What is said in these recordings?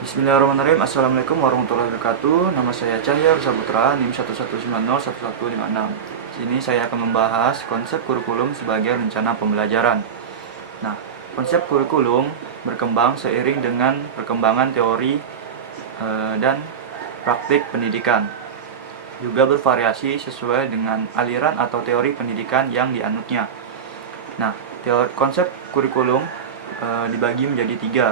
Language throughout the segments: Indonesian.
Bismillahirrahmanirrahim. Assalamualaikum warahmatullahi wabarakatuh. Nama saya Cahya Saputra, NIM 11901116. Sini saya akan membahas konsep kurikulum sebagai rencana pembelajaran. Nah, konsep kurikulum berkembang seiring dengan perkembangan teori dan praktik pendidikan. Juga bervariasi sesuai dengan aliran atau teori pendidikan yang dianutnya. Nah, konsep kurikulum dibagi menjadi tiga.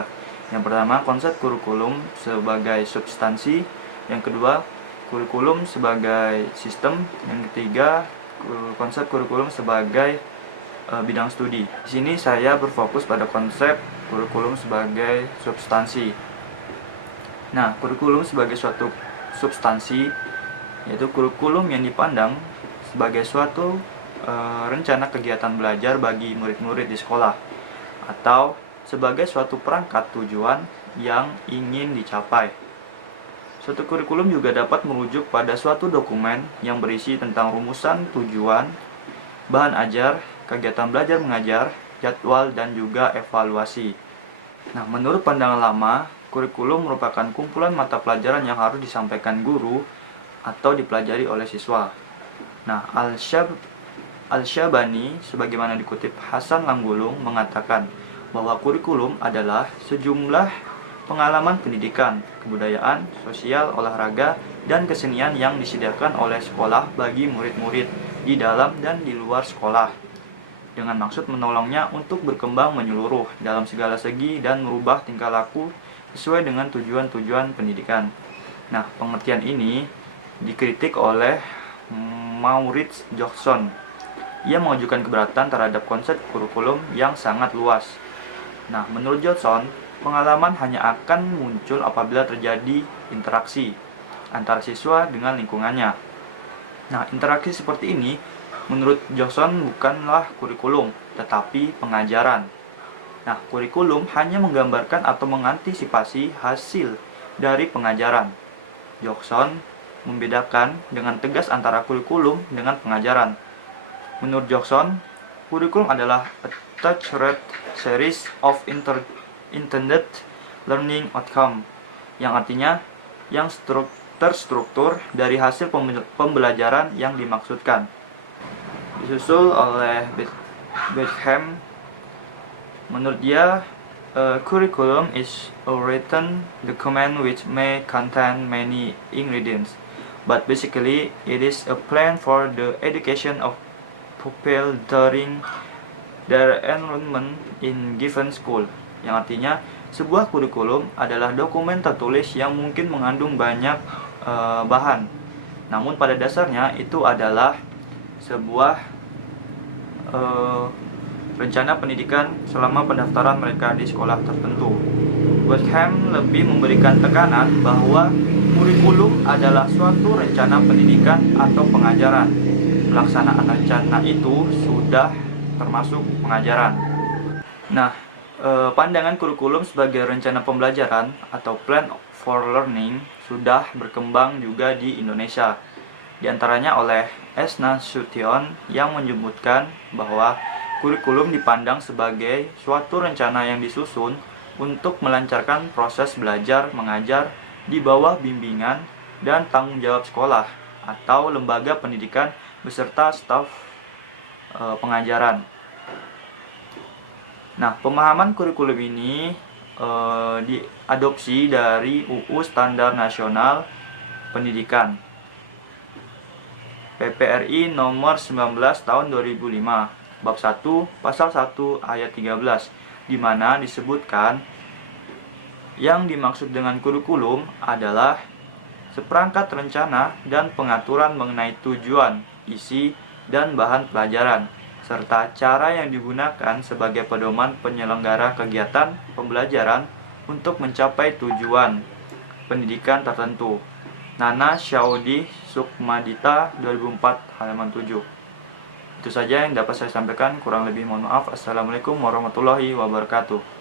Yang pertama, konsep kurikulum sebagai substansi. Yang kedua, kurikulum sebagai sistem. Yang ketiga, konsep kurikulum sebagai bidang studi. Di sini saya berfokus pada konsep kurikulum sebagai substansi. Nah, kurikulum sebagai suatu substansi yaitu kurikulum yang dipandang sebagai suatu rencana kegiatan belajar bagi murid-murid di sekolah, atau sebagai suatu perangkat tujuan yang ingin dicapai. Suatu kurikulum juga dapat merujuk pada suatu dokumen yang berisi tentang rumusan tujuan, bahan ajar, kegiatan belajar mengajar, jadwal, dan juga evaluasi. Nah, menurut pandangan lama, kurikulum merupakan kumpulan mata pelajaran yang harus disampaikan guru atau dipelajari oleh siswa. Nah, Al-Syabani, sebagaimana dikutip Hasan Langgulung, mengatakan bahwa kurikulum adalah sejumlah pengalaman pendidikan, kebudayaan, sosial, olahraga, dan kesenian yang disediakan oleh sekolah bagi murid-murid di dalam dan di luar sekolah, dengan maksud menolongnya untuk berkembang menyeluruh dalam segala segi dan merubah tingkah laku sesuai dengan tujuan-tujuan pendidikan. Nah, pengertian ini dikritik oleh Maurits Johnson. Ia mengajukan keberatan terhadap konsep kurikulum yang sangat luas. Nah, menurut Johnson, pengalaman hanya akan muncul apabila terjadi interaksi antara siswa dengan lingkungannya. Nah, interaksi seperti ini menurut Johnson bukanlah kurikulum, tetapi pengajaran. Nah, kurikulum hanya menggambarkan atau mengantisipasi hasil dari pengajaran. Johnson membedakan dengan tegas antara kurikulum dengan pengajaran. Menurut Johnson, kurikulum adalah attached series of intended learning outcome, yang artinya yang terstruktur dari hasil pembelajaran yang dimaksudkan. Disusul oleh Beckham. Menurut dia, curriculum is a written document which may contain many ingredients, but basically it is a plan for the education of pupil during their enrollment in given school, yang artinya sebuah kurikulum adalah dokumen tertulis yang mungkin mengandung banyak bahan, namun pada dasarnya itu adalah sebuah rencana pendidikan selama pendaftaran mereka di sekolah tertentu. Beckham lebih memberikan tekanan bahwa kurikulum adalah suatu rencana pendidikan atau pengajaran. Pelaksanaan rencana itu sudah termasuk pengajaran. Nah, pandangan kurikulum sebagai rencana pembelajaran atau plan for learning sudah berkembang juga di Indonesia. Di antaranya oleh S. Nasution yang menyebutkan bahwa kurikulum dipandang sebagai suatu rencana yang disusun untuk melancarkan proses belajar mengajar di bawah bimbingan dan tanggung jawab sekolah atau lembaga pendidikan beserta staf pengajaran. Nah, pemahaman kurikulum ini diadopsi dari UU Standar Nasional Pendidikan PPRI nomor 19 tahun 2005, bab 1, pasal 1 ayat 13, di mana disebutkan yang dimaksud dengan kurikulum adalah seperangkat rencana dan pengaturan mengenai tujuan, isi, dan bahan pelajaran, serta cara yang digunakan sebagai pedoman penyelenggara kegiatan pembelajaran untuk mencapai tujuan pendidikan tertentu. Nana Syaudi Sukmadita 2004 halaman 7. Itu saja yang dapat saya sampaikan, kurang lebih mohon maaf. Assalamualaikum warahmatullahi wabarakatuh.